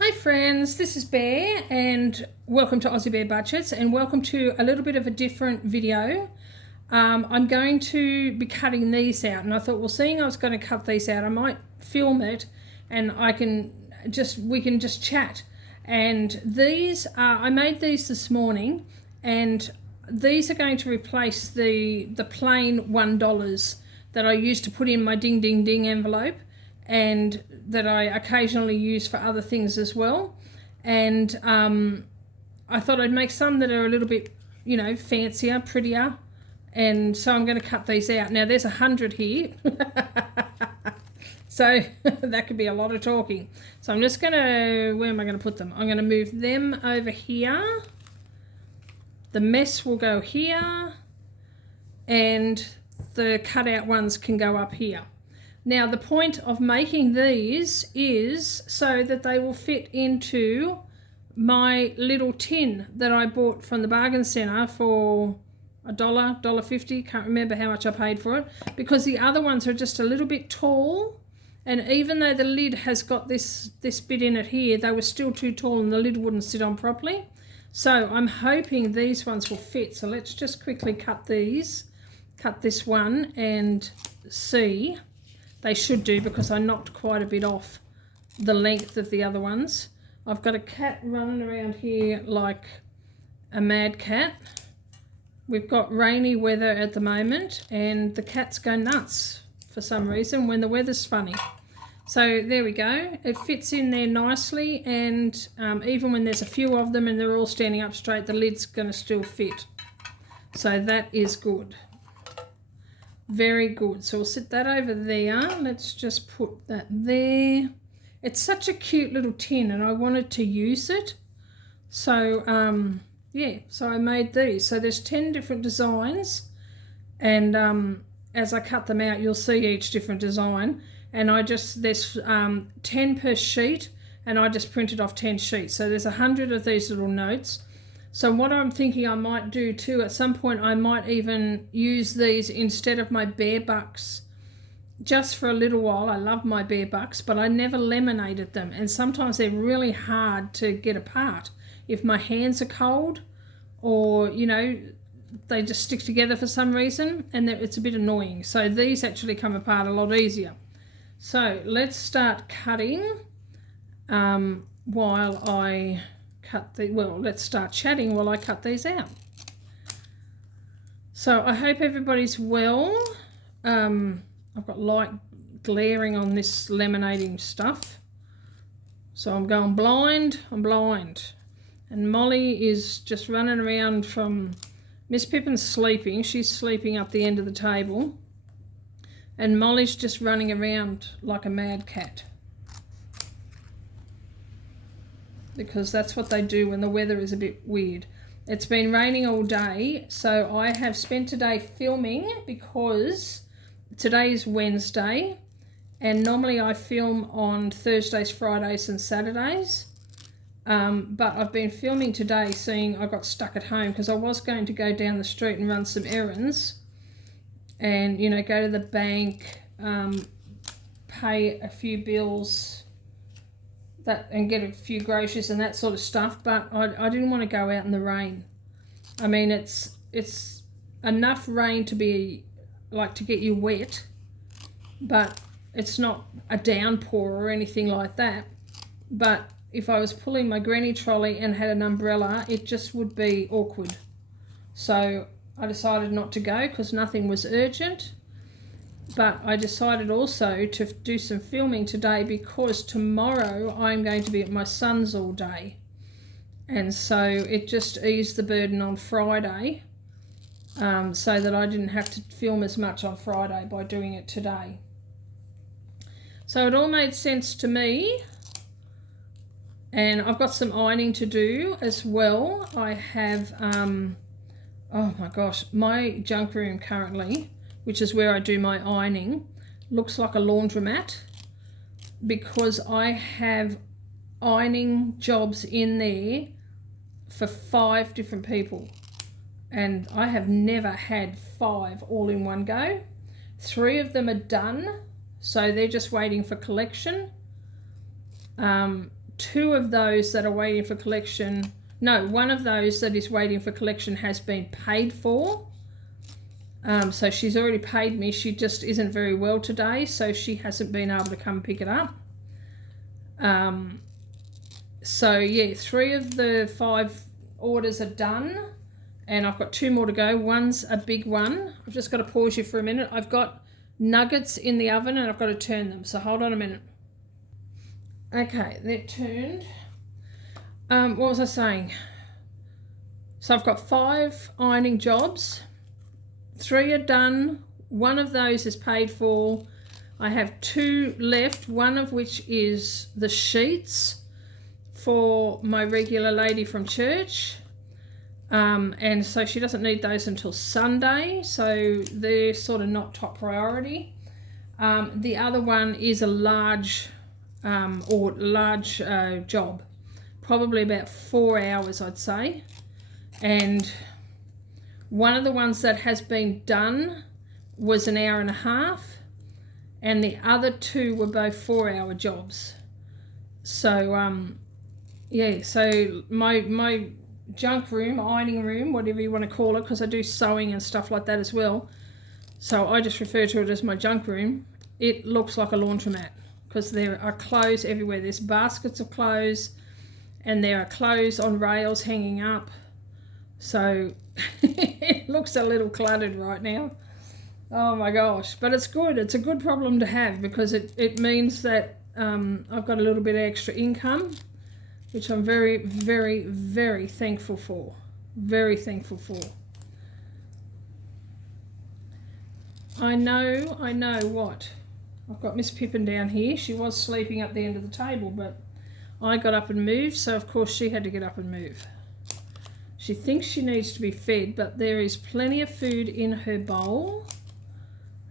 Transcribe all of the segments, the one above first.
Hi friends, this is Bear and welcome to Aussie Bear Budgets and welcome to a little bit of a different video. I'm going to be cutting these out and I thought, well, seeing I was going to cut these out, I might film it and we can just chat. And these I made these this morning, and these are going to replace the plain $1 that I used to put in my ding ding ding envelope, and that I occasionally use for other things as well. And I thought I'd make some that are a little bit, fancier, prettier. And so I'm going to cut these out. Now there's 100 here. So that could be a lot of talking. So I'm just going to, where am I going to put them? I'm going to move them over here. The mess will go here. And the cutout ones can go up here. Now the point of making these is so that they will fit into my little tin that I bought from the bargain centre for $1.50, can't remember how much I paid for it, because the other ones are just a little bit tall, and even though the lid has got this bit in it here, they were still too tall and the lid wouldn't sit on properly. So I'm hoping these ones will fit. So let's just quickly cut this one and see. They should do, because I knocked quite a bit off the length of the other ones. I've got a cat running around here like a mad cat. We've got rainy weather at the moment and the cats go nuts for some reason when the weather's funny. So there we go. It fits in there nicely, and even when there's a few of them and they're all standing up straight, the lid's going to still fit. So that is good. Very good. So we'll sit that over there. Let's just put that there. It's such a cute little tin and I wanted to use it. So yeah, so I made these. So there's 10 different designs, and as I cut them out you'll see each different design, and there's 10 per sheet, and I just printed off 10 sheets. So there's 100 of these little notes. So what I'm thinking I might do too, at some point I might even use these instead of my bear bucks, just for a little while. I love my bear bucks, but I never laminated them, and sometimes they're really hard to get apart if my hands are cold, or they just stick together for some reason, and it's a bit annoying. So these actually come apart a lot easier. So let's start cutting while I let's start chatting while I cut these out. So I hope everybody's well. I've got light glaring on this laminating stuff. So I'm going blind. I'm blind. And Molly is just running around from... Miss Pippin's sleeping. She's sleeping up the end of the table. And Molly's just running around like a mad cat, because that's what they do when the weather is a bit weird. It's been raining all day, so I have spent today filming, because today is Wednesday and normally I film on Thursdays, Fridays and Saturdays, but I've been filming today seeing I got stuck at home, because I was going to go down the street and run some errands and go to the bank, pay a few bills, and get a few groceries and that sort of stuff, but I didn't want to go out in the rain. I mean, it's enough rain to be like to get you wet, but it's not a downpour or anything like that. But if I was pulling my granny trolley and had an umbrella, it just would be awkward. So I decided not to go, because nothing was urgent. But I decided also to do some filming today, because tomorrow I'm going to be at my son's all day. And so it just eased the burden on Friday, so that I didn't have to film as much on Friday by doing it today. So it all made sense to me. And I've got some ironing to do as well. I have, oh my gosh, my junk room currently, which is where I do my ironing, looks like a laundromat, because I have ironing jobs in there for 5 different people, and I have never had 5 all in one go. 3 of them are done, so they're just waiting for collection. 2 of those that are waiting for collection. No, 1 of those that is waiting for collection has been paid for. So she's already paid me. She just isn't very well today, so she hasn't been able to come pick it up. So yeah, 3 of the 5 orders are done, and I've got 2 more to go. One's a big one. I've just got to pause you for a minute. I've got nuggets in the oven and I've got to turn them, so hold on a minute. Okay, they're turned. What was I saying? So I've got 5 ironing jobs. 3 are done. 1 of those is paid for. I have 2 left, one of which is the sheets for my regular lady from church. And so she doesn't need those until Sunday, so they're sort of not top priority. The other one is a large job, probably about 4 hours, I'd say. And one of the ones that has been done was an hour and a half, and the other 2 were both 4-hour jobs. So yeah, so my junk room, ironing room, whatever you want to call it, because I do sewing and stuff like that as well, so I just refer to it as my junk room. It looks like a laundromat because there are clothes everywhere. There's baskets of clothes and there are clothes on rails hanging up, so it looks a little cluttered right now. Oh my gosh, but it's good. It's a good problem to have because it means that I've got a little bit of extra income, which I'm very, very, very thankful for. Very thankful for. I know what. I've got Miss Pippin down here. She was sleeping at the end of the table, but I got up and moved, so of course she had to get up and move. She thinks she needs to be fed, but there is plenty of food in her bowl.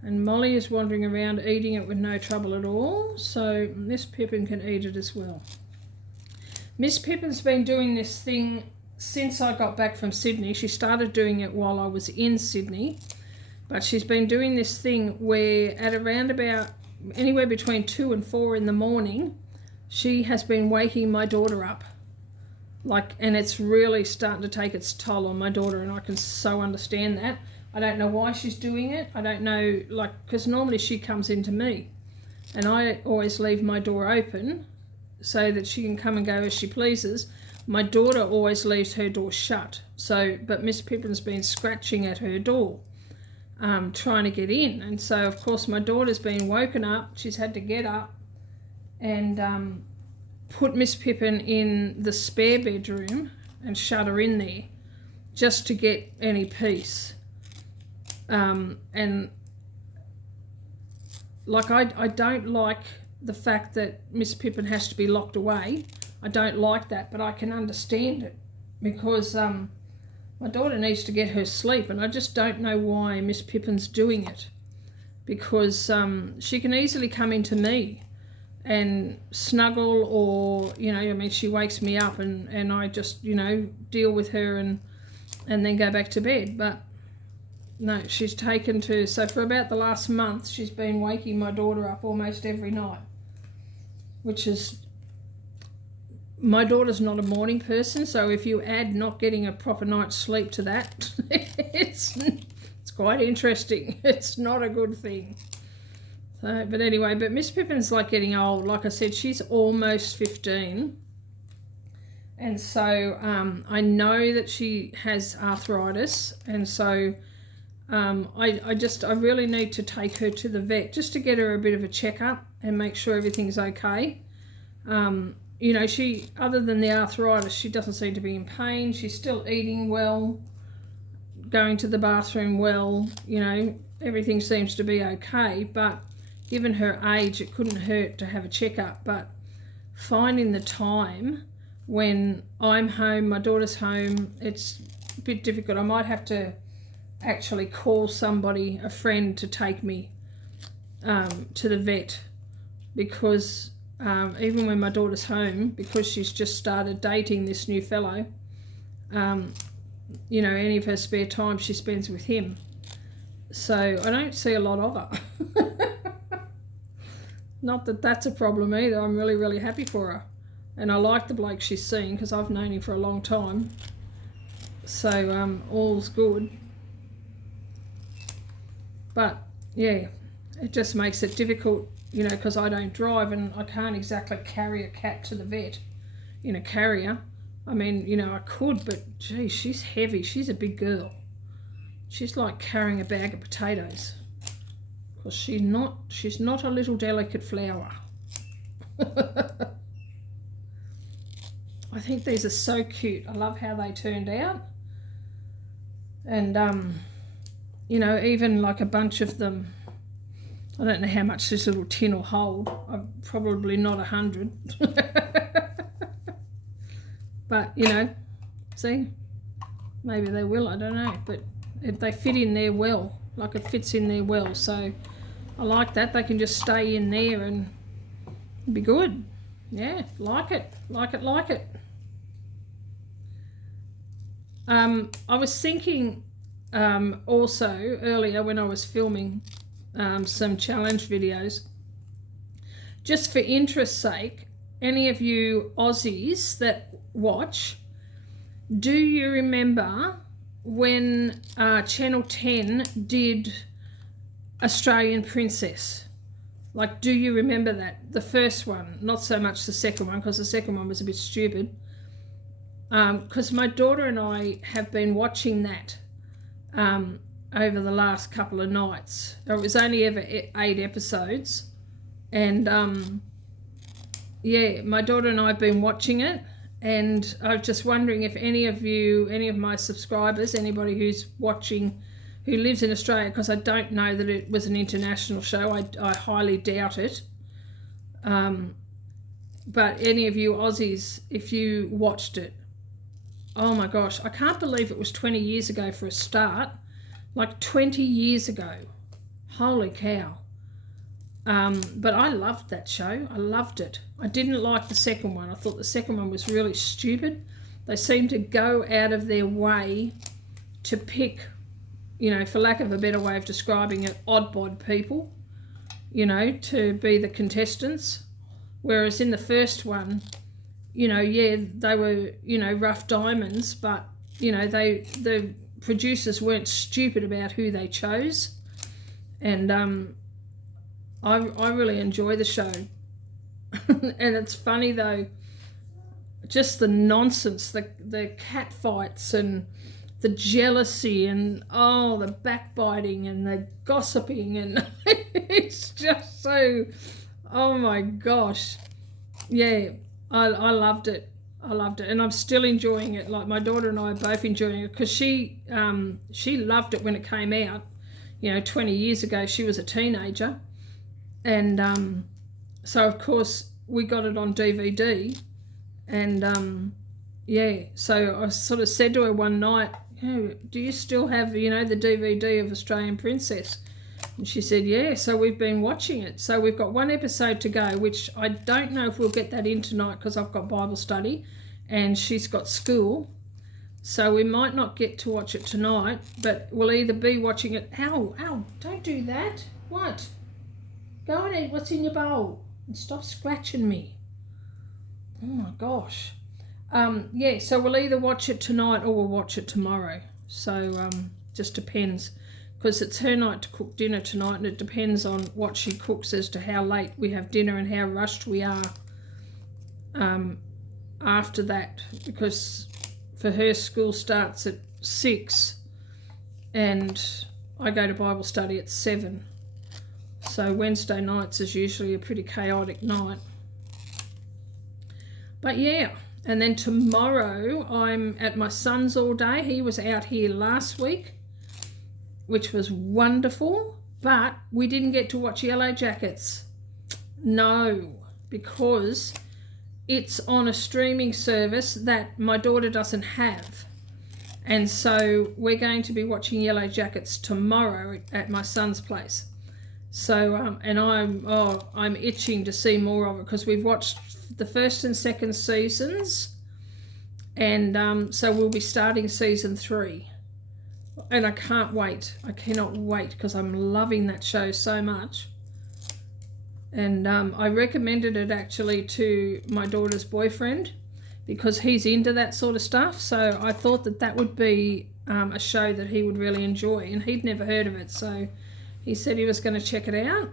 And Molly is wandering around eating it with no trouble at all, so Miss Pippin can eat it as well. Miss Pippin's been doing this thing since I got back from Sydney. She started doing it while I was in Sydney, but she's been doing this thing where at around about anywhere between 2 and 4 in the morning, she has been waking my daughter up. And it's really starting to take its toll on my daughter, and I can so understand that. I don't know why she's doing it. I don't know, because normally she comes into me, and I always leave my door open so that she can come and go as she pleases. My daughter always leaves her door shut. But Miss Pippin's been scratching at her door, trying to get in. And so, of course, my daughter's been woken up. She's had to get up and put Miss Pippin in the spare bedroom and shut her in there just to get any peace. And I don't like the fact that Miss Pippin has to be locked away. I don't like that, but I can understand it because my daughter needs to get her sleep, and I just don't know why Miss Pippin's doing it, because she can easily come into me and snuggle, or she wakes me up and I just deal with her and then go back to bed. But no, she's taken to, so for about the last month she's been waking my daughter up almost every night, which is, my daughter's not a morning person, so if you add not getting a proper night's sleep to that, it's quite interesting. It's not a good thing. So, but anyway, but Miss Pippin's getting old. Like I said, she's almost 15. And so I know that she has arthritis, and so I really need to take her to the vet just to get her a bit of a checkup and make sure everything's okay. She, other than the arthritis, she doesn't seem to be in pain. She's still eating well, going to the bathroom well, everything seems to be okay. But given her age, it couldn't hurt to have a checkup. But finding the time when I'm home, my daughter's home, it's a bit difficult. I might have to actually call somebody, a friend, to take me to the vet, because even when my daughter's home, because she's just started dating this new fellow, any of her spare time she spends with him. So I don't see a lot of her. Not that that's a problem either. I'm really, really happy for her. and I like the bloke she's seen because I've known him for a long time. So all's good. But yeah, it just makes it difficult, you know, because I don't drive and I can't exactly carry a cat to the vet in a carrier. I mean, you know, I could, but gee, she's heavy. She's a big girl. She's like carrying a bag of potatoes. Because she's not a little delicate flower. I think these are so cute. I love how they turned out. And you know, even like a bunch of them, I don't know how much this little tin will hold. Probably not 100. But, you know, see, maybe they will, I don't know. But they fit in there well, like it fits in there well. So I like that. They can just stay in there and be good. Yeah, like it. I was thinking also earlier when I was filming some challenge videos, just for interest's sake, any of you Aussies that watch, do you remember when Channel 10 did Australian Princess? Like, do you remember that? The first one, not so much the second one, because the second one was a bit stupid. Because my daughter and I have been watching that over the last couple of nights. It was only ever 8 episodes. And yeah, my daughter and I have been watching it. And I was just wondering if any of you, any of my subscribers, anybody who's watching, who lives in Australia, because I don't know that it was an international show. I highly doubt it. But any of you Aussies, if you watched it, oh my gosh, I can't believe it was 20 years ago for a start. Like 20 years ago. Holy cow. But I loved that show. I loved it. I didn't like the second one. I thought the second one was really stupid. They seemed to go out of their way to pick, you know, for lack of a better way of describing it, odd-bod people, you know, to be the contestants. Whereas in the first one, you know, yeah, they were, you know, rough diamonds, but, you know, the producers weren't stupid about who they chose. And I really enjoy the show. And it's funny though, just the nonsense, the cat fights and the jealousy and the backbiting and the gossiping, and it's just so, oh my gosh. Yeah, I loved it. I loved it, and I'm still enjoying it. Like my daughter and I are both enjoying it, because she loved it when it came out. You know, 20 years ago, she was a teenager. And so, of course, we got it on DVD. And, yeah, so I sort of said to her one night, oh, do you still have, you know, the DVD of Australian Princess? And she said, yeah, so we've been watching it. So we've got one episode to go, which I don't know if we'll get that in tonight because I've got Bible study and she's got school. So we might not get to watch it tonight, but we'll either be watching it. Ow, don't do that. What? Go and eat what's in your bowl and stop scratching me. Oh my gosh. Yeah, so we'll either watch it tonight or we'll watch it tomorrow. So just depends, because it's her night to cook dinner tonight, and it depends on what she cooks as to how late we have dinner and how rushed we are after that, because for her school starts at 6 and I go to Bible study at 7. So Wednesday nights is usually a pretty chaotic night. But yeah, and then tomorrow I'm at my son's all day. He was out here last week, which was wonderful, but we didn't get to watch Yellow Jackets. No, because it's on a streaming service that my daughter doesn't have. And so we're going to be watching Yellow Jackets tomorrow at my son's place. So, and I'm itching to see more of it, because we've watched the first and second seasons, and so we'll be starting season 3. And I can't wait. I cannot wait, because I'm loving that show so much. And I recommended it actually to my daughter's boyfriend because he's into that sort of stuff. So I thought that that would be a show that he would really enjoy, and he'd never heard of it. So he said he was going to check it out.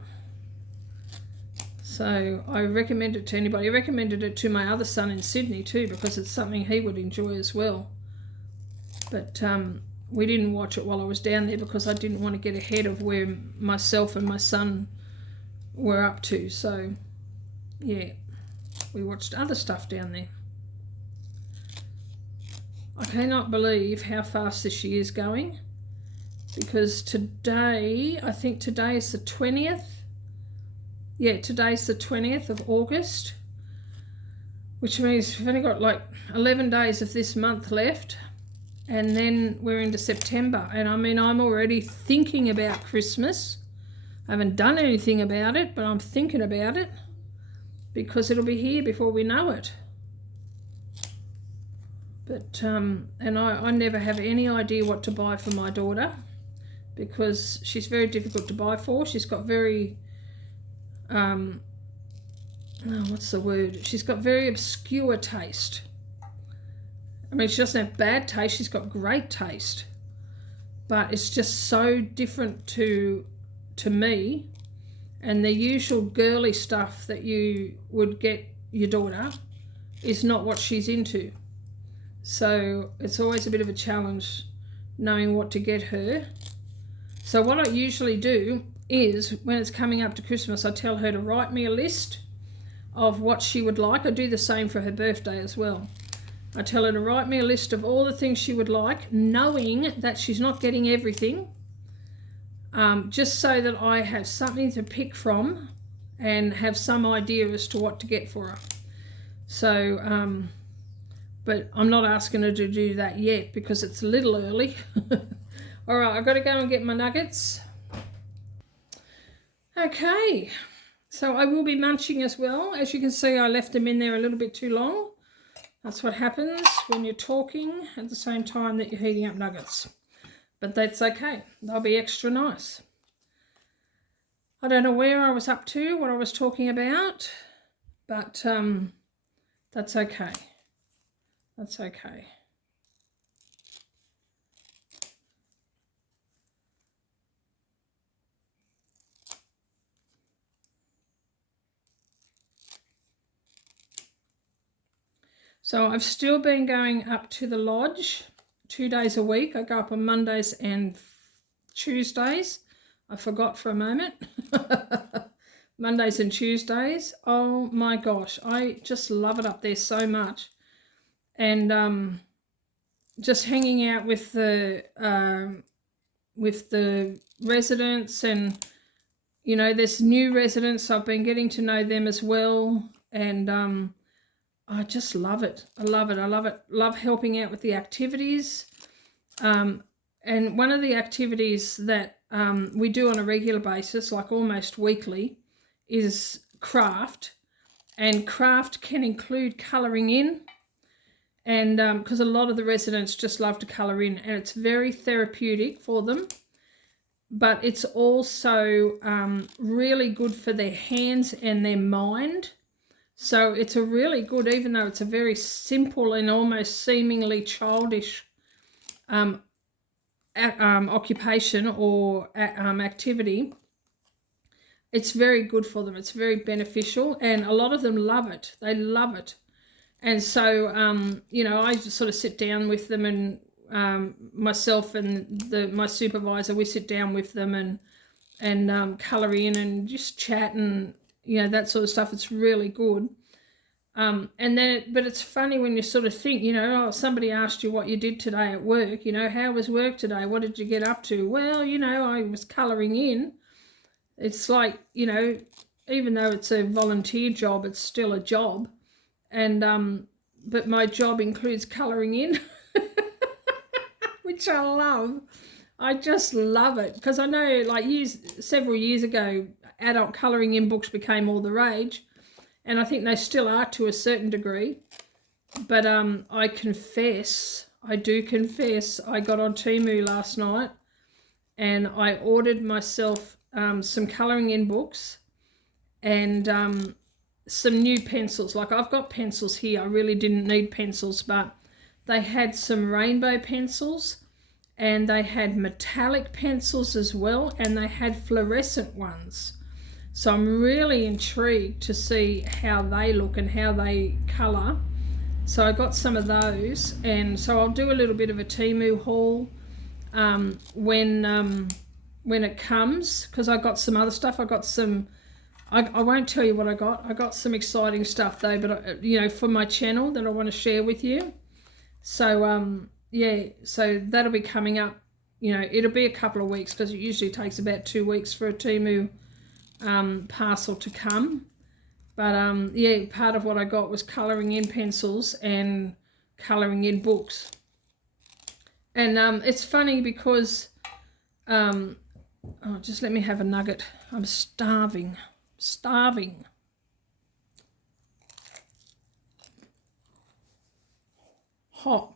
So I recommend it to anybody. I recommended it to my other son in Sydney too because it's something he would enjoy as well. But we didn't watch it while I was down there because I didn't want to get ahead of where myself and my son were up to. So yeah, we watched other stuff down there. I cannot believe how fast this year is going, because today, I think today is the 20th. Yeah, today's the 20th of August, which means we've only got like 11 days of this month left, and then we're into September. And I mean, I'm already thinking about Christmas. I haven't done anything about it, but I'm thinking about it because it'll be here before we know it. But and I never have any idea what to buy for my daughter because she's very difficult to buy for. She's got very what's the word? She's got very obscure taste. I mean, she doesn't have bad taste. She's got great taste, but it's just so different to me. And the usual girly stuff that you would get your daughter is not what she's into. So it's always a bit of a challenge knowing what to get her. So what I usually do is when it's coming up to Christmas, I tell her to write me a list of what she would like. I do the same for her birthday as well. I tell her to write me a list of all the things she would like, knowing that she's not getting everything, just so that I have something to pick from and have some idea as to what to get for her. So, but I'm not asking her to do that yet because it's a little early. All right, I've got to go and get my nuggets. Okay, so I will be munching as well. As you can see, I left them in there a little bit too long. That's what happens when you're talking at the same time that you're heating up nuggets. But that's okay. They'll be extra nice. I don't know where I was up to, what I was talking about, but that's okay. That's okay. So I've still been going up to the lodge 2 days a week. I go up on Mondays and Tuesdays. I forgot for a moment. Mondays and Tuesdays. Oh my gosh, I just love it up there so much. And just hanging out with the residents, and you know, there's new residents. I've been getting to know them as well, and I just love it. I love it. I love it. Love helping out with the activities. And one of the activities that we do on a regular basis, like almost weekly, is craft. And craft can include colouring in. And because a lot of the residents just love to colour in, and it's very therapeutic for them. But it's also really good for their hands and their mind. So it's a really good, even though it's a very simple and almost seemingly childish occupation or activity, it's very good for them. It's very beneficial, and a lot of them love it. They love it. And so, you know, I just sort of sit down with them, and myself and my supervisor, we sit down with them and colour in and just chat and, you know, that sort of stuff. It's really good. And then, but it's funny when you sort of think, you know, oh, somebody asked you what you did today at work, you know, how was work today? What did you get up to? Well, you know, I was colouring in. It's like, you know, even though it's a volunteer job, it's still a job. And, but my job includes colouring in, which I love. I just love it, because I know, like, several years ago, adult colouring in books became all the rage, and I think they still are to a certain degree. But I do confess, I got on Temu last night and I ordered myself some colouring in books, and some new pencils. Like I've got pencils here. I really didn't need pencils, but they had some rainbow pencils and they had metallic pencils as well, and they had fluorescent ones. So I'm really intrigued to see how they look and how they colour. So I got some of those, and so I'll do a little bit of a Temu haul when it comes, because I got some other stuff. I got some, I won't tell you what I got. I got some exciting stuff though, but you know, for my channel that I want to share with you. So yeah, so that'll be coming up. You know, it'll be a couple of weeks, because it usually takes about 2 weeks for a Temu parcel to come. But yeah, part of what I got was colouring in pencils and colouring in books. And it's funny because oh, just let me have a nugget. I'm starving. Hot.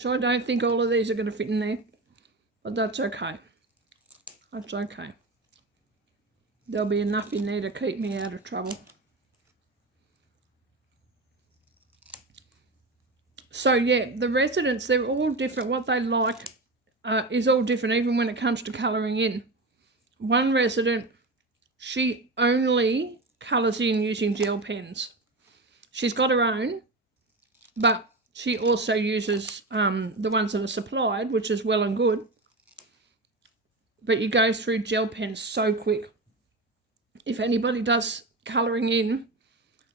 So I don't think all of these are going to fit in there, but that's okay. That's okay. There'll be enough in there to keep me out of trouble. So yeah, the residents, they're all different. What they like is all different, even when it comes to colouring in. One resident, she only colours in using gel pens. She's got her own, but she also uses the ones that are supplied, which is well and good. But you go through gel pens so quick. If anybody does colouring in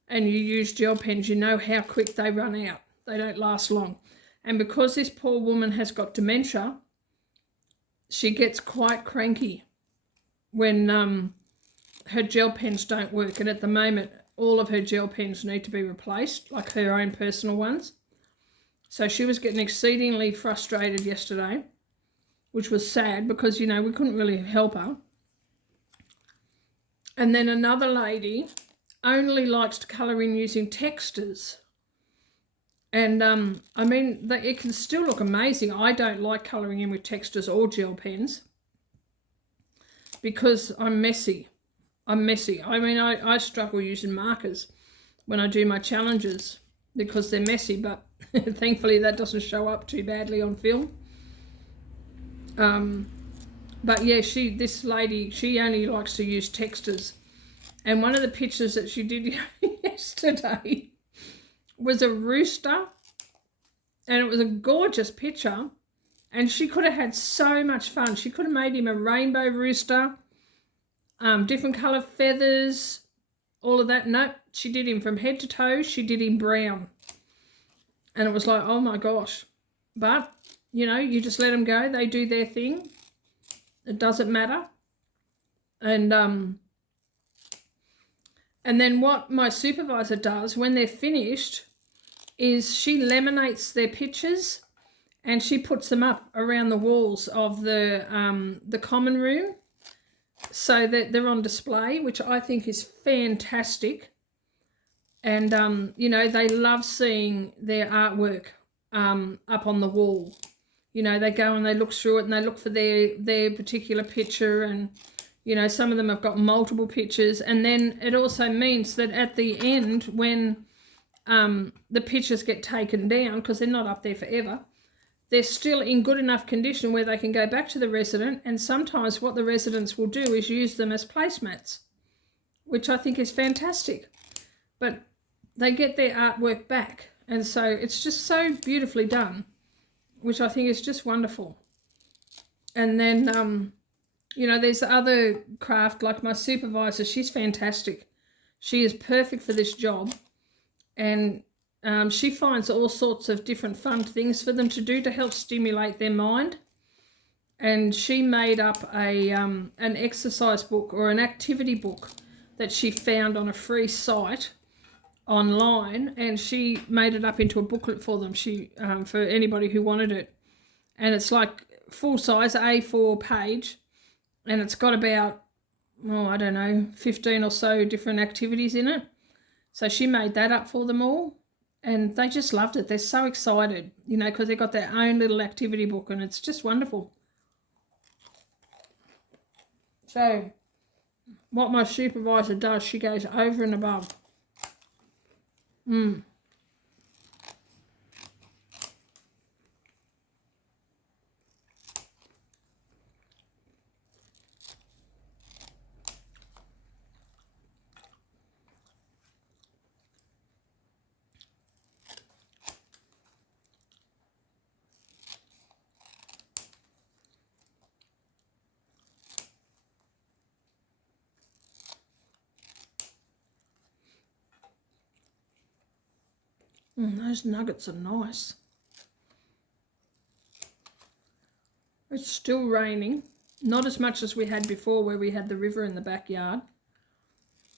and you use gel pens, you know how quick they run out. They don't last long. And because this poor woman has got dementia, she gets quite cranky when her gel pens don't work. And at the moment, all of her gel pens need to be replaced, like her own personal ones. So she was getting exceedingly frustrated yesterday, which was sad because, you know, we couldn't really help her. And then another lady only likes to colour in using textures. And, I mean, it can still look amazing. I don't like colouring in with textures or gel pens because I'm messy. I mean, I struggle using markers when I do my challenges because they're messy, but thankfully that doesn't show up too badly on film. But yeah, this lady, she only likes to use textures. And one of the pictures that she did yesterday was a rooster, and it was a gorgeous picture, and she could have had so much fun. She could have made him a rainbow rooster, different colour feathers, all of that. Nope, she did him from head to toe. She did him brown. And it was like, oh my gosh. But, you know, you just let them go. They do their thing. It doesn't matter. And then what my supervisor does when they're finished is she laminates their pictures and she puts them up around the walls of the common room so that they're on display, which I think is fantastic. And, you know, they love seeing their artwork up on the wall. You know, they go and they look through it and they look for their particular picture, and, you know, some of them have got multiple pictures. And then it also means that at the end, when the pictures get taken down, because they're not up there forever, they're still in good enough condition where they can go back to the resident. And sometimes what the residents will do is use them as placemats, which I think is fantastic. But they get their artwork back. And so it's just so beautifully done, which I think is just wonderful. And then, you know, there's other craft, like my supervisor, she's fantastic. She is perfect for this job. And she finds all sorts of different fun things for them to do to help stimulate their mind. And she made up an exercise book or an activity book that she found on a free site online, and she made it up into a booklet for them. For anybody who wanted it, and it's like full size A4 page, and it's got about, I don't know, 15 or so different activities in it. So she made that up for them all, and they just loved it. They're so excited, because they've got their own little activity book, and it's just wonderful. So what my supervisor does, she goes over and above. Those nuggets are nice. It's still raining. Not as much as we had before where we had the river in the backyard.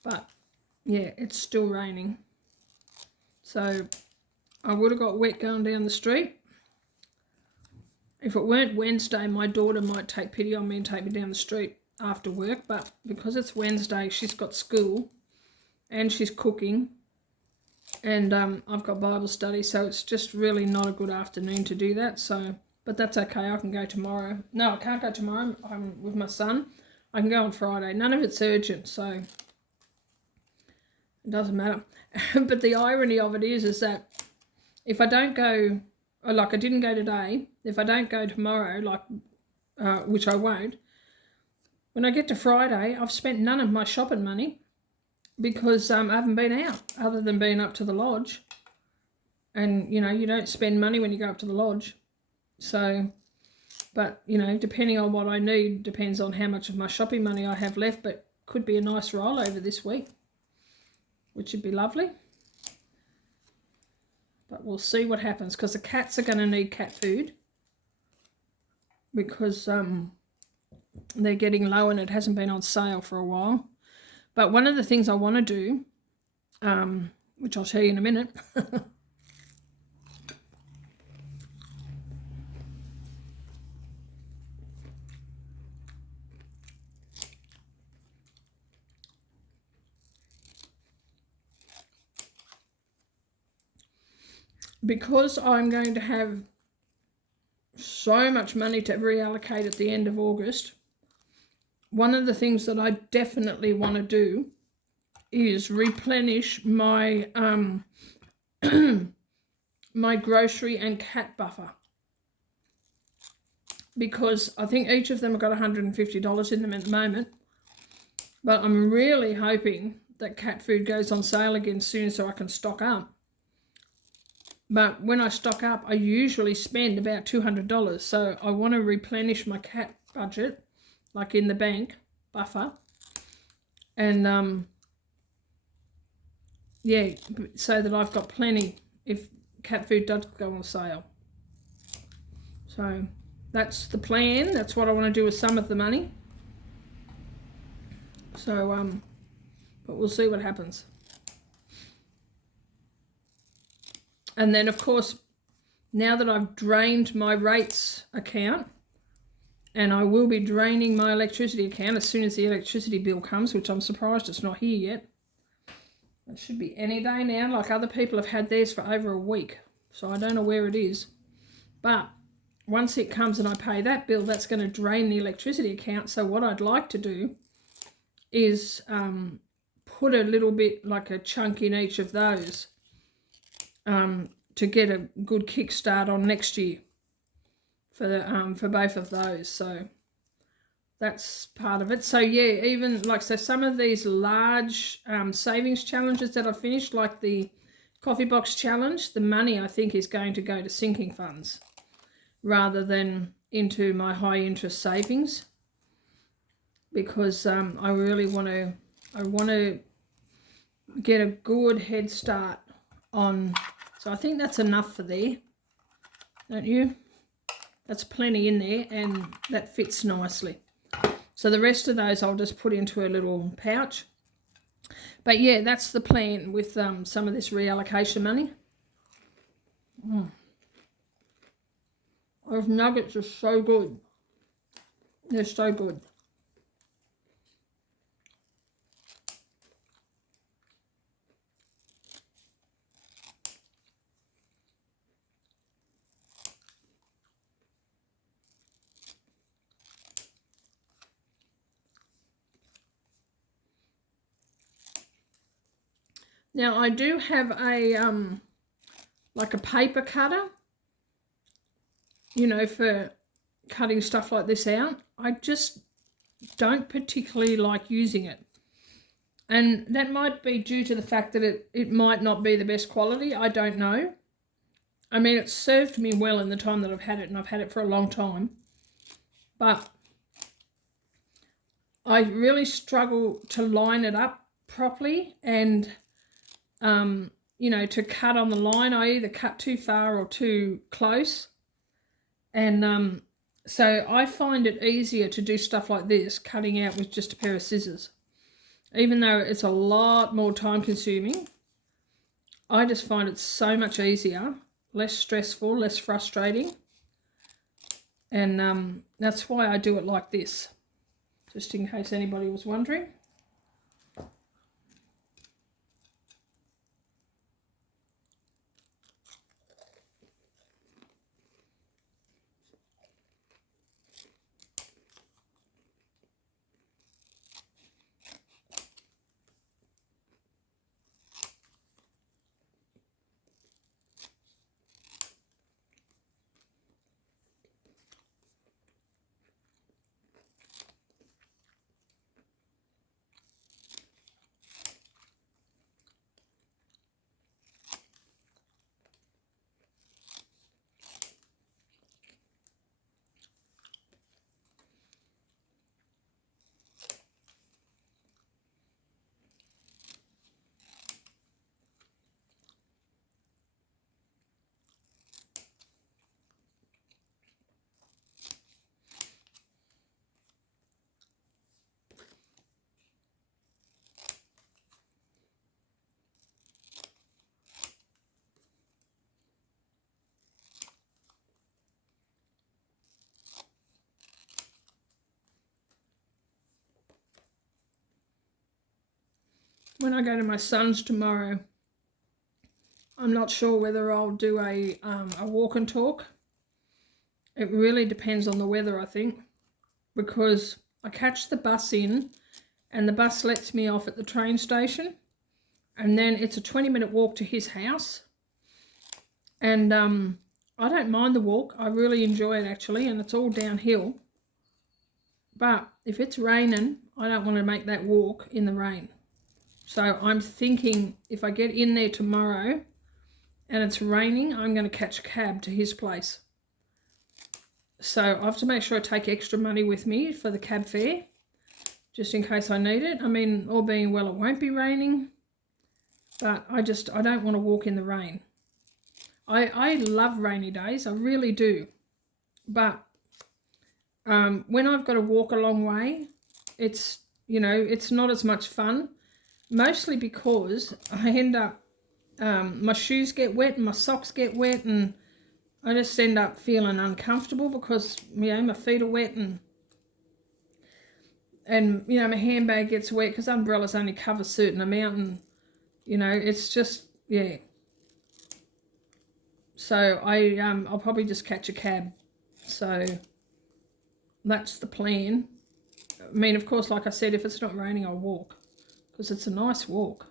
But, yeah, it's still raining. So I would have got wet going down the street. If it weren't Wednesday, my daughter might take pity on me and take me down the street after work. But because it's Wednesday, she's got school and she's cooking. And I've got Bible study, so it's just really not a good afternoon to do that. So, but that's okay. I can go tomorrow. No, I can't go tomorrow. I'm with my son. I can go on Friday. None of it's urgent, so it doesn't matter. But the irony of it is that if I don't go, like I didn't go today, if I don't go tomorrow, which I won't, when I get to Friday, I've spent none of my shopping money. Because I haven't been out other than being up to the lodge. And, you don't spend money when you go up to the lodge. So, but, depending on what I need, depends on how much of my shopping money I have left. But could be a nice rollover this week, which would be lovely. But we'll see what happens, because the cats are going to need cat food. Because they're getting low and it hasn't been on sale for a while. But one of the things I want to do, which I'll tell you in a minute, because I'm going to have so much money to reallocate at the end of August, one of the things that I definitely want to do is replenish my my grocery and cat buffer, because I think each of them have got $150 in them at the moment. But I'm really hoping that cat food goes on sale again soon so I can stock up. But when I stock up, I usually spend about $200. So I want to replenish my cat budget, like in the bank buffer. And yeah, so that I've got plenty if cat food does go on sale. So that's the plan. That's what I want to do with some of the money. So but we'll see what happens. And then, of course, now that I've drained my rates account, and I will be draining my electricity account as soon as the electricity bill comes, which I'm surprised it's not here yet. It should be any day now. Like, other people have had theirs for over a week, so I don't know where it is. But once it comes and I pay that bill, that's going to drain the electricity account. So what I'd like to do is put a little bit, like a chunk in each of those, to get a good kickstart on next year for both of those. So that's part of it. So yeah, even like, so some of these large savings challenges that I finished, like the coffee box challenge, the money I think is going to go to sinking funds rather than into my high interest savings, because I really want to get a good head start on. So I think that's enough for there, don't you? That's plenty in there, and that fits nicely. So the rest of those I'll just put into a little pouch. But yeah, that's the plan with some of this reallocation money. Those nuggets are so good. They're so good. Now I do have a like a paper cutter, you know, for cutting stuff like this out. I just don't particularly like using it. And that might be due to the fact that it might not be the best quality. I don't know. I mean, it's served me well in the time that I've had it, and I've had it for a long time. But I really struggle to line it up properly and, you know, to cut on the line. I either cut too far or too close. And so I find it easier to do stuff like this, cutting out with just a pair of scissors. Even though it's a lot more time consuming, I just find it so much easier, less stressful, less frustrating. And that's why I do it like this, just in case anybody was wondering. When I go to my son's tomorrow, I'm not sure whether I'll do a walk and talk. It really depends on the weather, I think, because I catch the bus in and the bus lets me off at the train station, and then it's a 20-minute walk to his house. And I don't mind the walk. I really enjoy it, actually, and it's all downhill. But if it's raining, I don't want to make that walk in the rain. So I'm thinking if I get in there tomorrow and it's raining, I'm going to catch a cab to his place. So I have to make sure I take extra money with me for the cab fare, just in case I need it. I mean, all being well, it won't be raining, but I don't want to walk in the rain. I love rainy days, I really do. But when I've got to walk a long way, it's, you know, it's not as much fun. Mostly because I end up, my shoes get wet and my socks get wet, and I just end up feeling uncomfortable because, you know, my feet are wet, and you know, my handbag gets wet because umbrellas only cover a certain amount, and, you know, it's just, yeah. So I'll probably just catch a cab. So that's the plan. I mean, of course, like I said, if it's not raining, I'll walk, because it's a nice walk.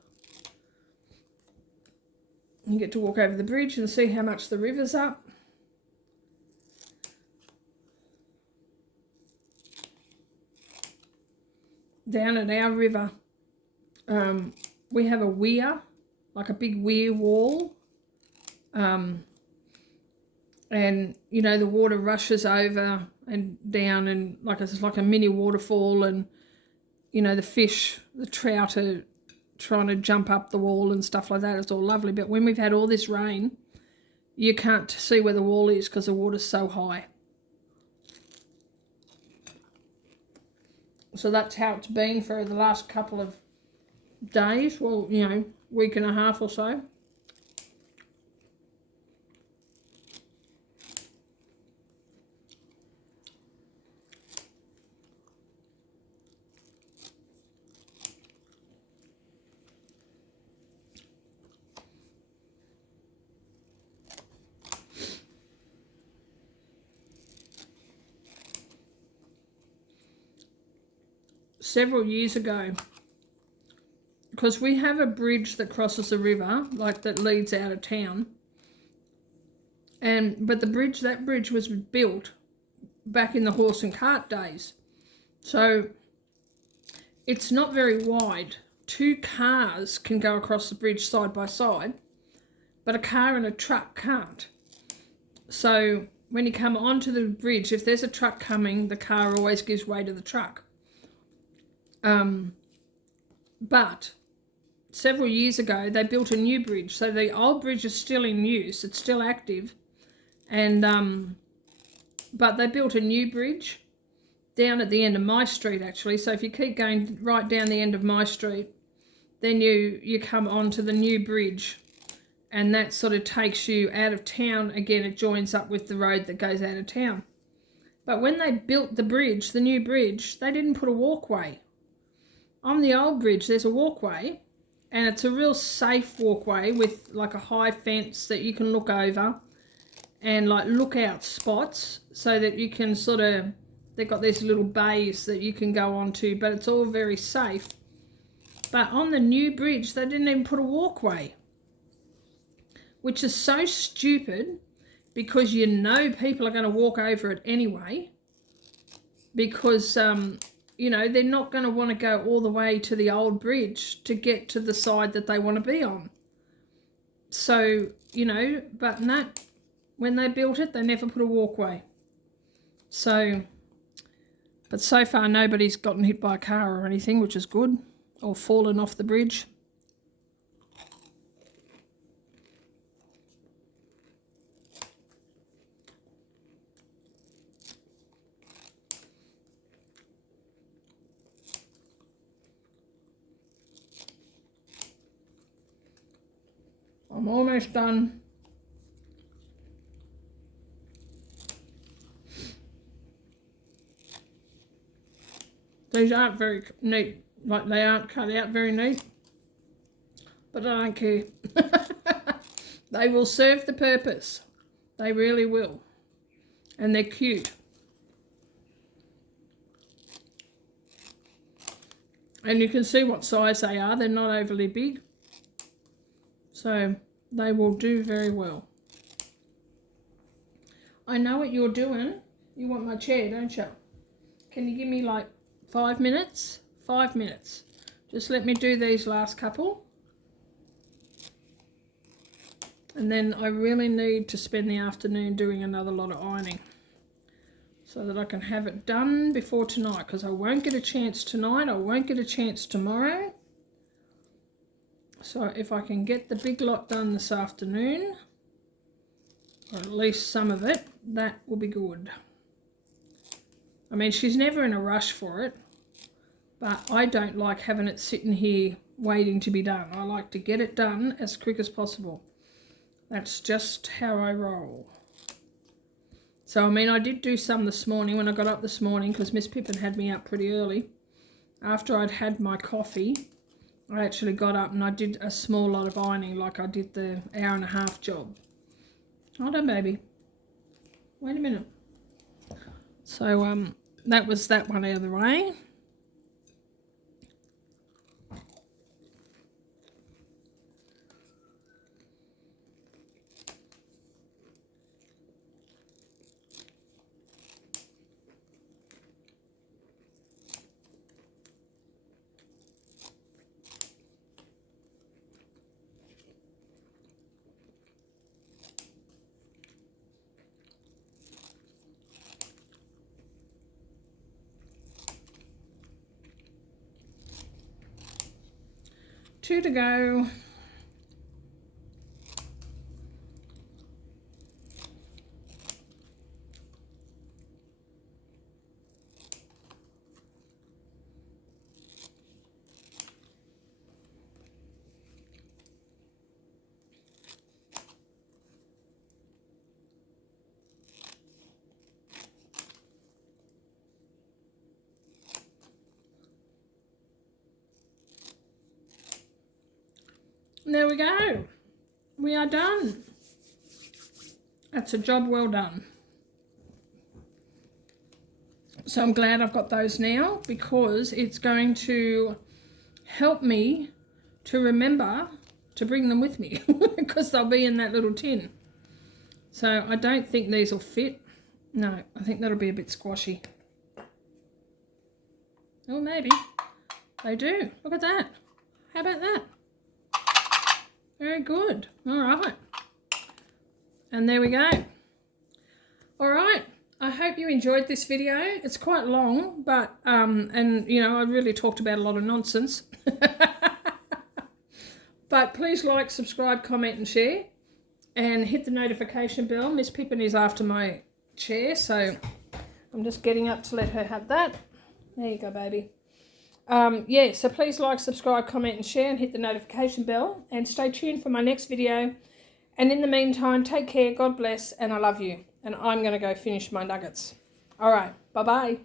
You get to walk over the bridge and see how much the river's up. Down at our river, we have a weir, like a big weir wall. And, you know, the water rushes over and down, and like it's like a mini waterfall, and, you know, the fish, the trout are trying to jump up the wall and stuff like that. It's all lovely. But when we've had all this rain, you can't see where the wall is because the water's so high. So that's how it's been for the last couple of days. Well, you know, week and a half or so. Several years ago, because we have a bridge that crosses the river, like that leads out of town. But that bridge was built back in the horse and cart days. So it's not very wide. 2 cars can go across the bridge side by side, but a car and a truck can't. So when you come onto the bridge, if there's a truck coming, the car always gives way to the truck. But several years ago, they built a new bridge. So the old bridge is still in use. It's still active. And but they built a new bridge down at the end of my street, actually. So if you keep going right down the end of my street, then you come onto the new bridge, and that sort of takes you out of town. Again, it joins up with the road that goes out of town. But when they built the bridge, the new bridge, they didn't put a walkway. On the old bridge, there's a walkway, and it's a real safe walkway with like a high fence that you can look over, and like lookout spots so that you can sort of, they've got these little bays that you can go onto, but it's all very safe. But on the new bridge, they didn't even put a walkway, which is so stupid, because you know people are going to walk over it anyway, because, you know, they're not going to want to go all the way to the old bridge to get to the side that they want to be on. So, you know, but no, when they built it, they never put a walkway. So, but so far nobody's gotten hit by a car or anything, which is good, or fallen off the bridge. I'm almost done. These aren't very neat, like they aren't cut out very neat, but I don't care. They will serve the purpose. They really will. And they're cute. And you can see what size they are. They're not overly big. So they will do very well. I know what you're doing. You want my chair, don't you? Can you give me like 5 minutes? 5 minutes. Just let me do these last couple. And then I really need to spend the afternoon doing another lot of ironing, so that I can have it done before tonight, because I won't get a chance tonight. I won't get a chance tomorrow. So if I can get the big lot done this afternoon, or at least some of it, that will be good. I mean, she's never in a rush for it, but I don't like having it sitting here waiting to be done. I like to get it done as quick as possible. That's just how I roll. So, I mean, I did do some this morning when I got up this morning, because Miss Pippin had me up pretty early. After I'd had my coffee, I actually got up and I did a small lot of ironing, like I did the 1.5-hour job. Hold on, baby. Wait a minute. So, that was that one out of the way. Two to go. There we go. We are done. That's a job well done. So I'm glad I've got those now, because it's going to help me to remember to bring them with me because they'll be in that little tin. So I don't think these will fit. No, I think that'll be a bit squashy. Oh, maybe. They do. Look at that. How about that? Very good. All right. And there we go. All right. I hope you enjoyed this video. It's quite long, but, and, you know, I really talked about a lot of nonsense. But please like, subscribe, comment and share. And hit the notification bell. Miss Pippin is after my chair, so I'm just getting up to let her have that. There you go, baby. Yeah, so please like, subscribe, comment and share and hit the notification bell. And stay tuned for my next video. And in the meantime, take care, God bless, and I love you. And I'm going to go finish my nuggets. All right, bye-bye.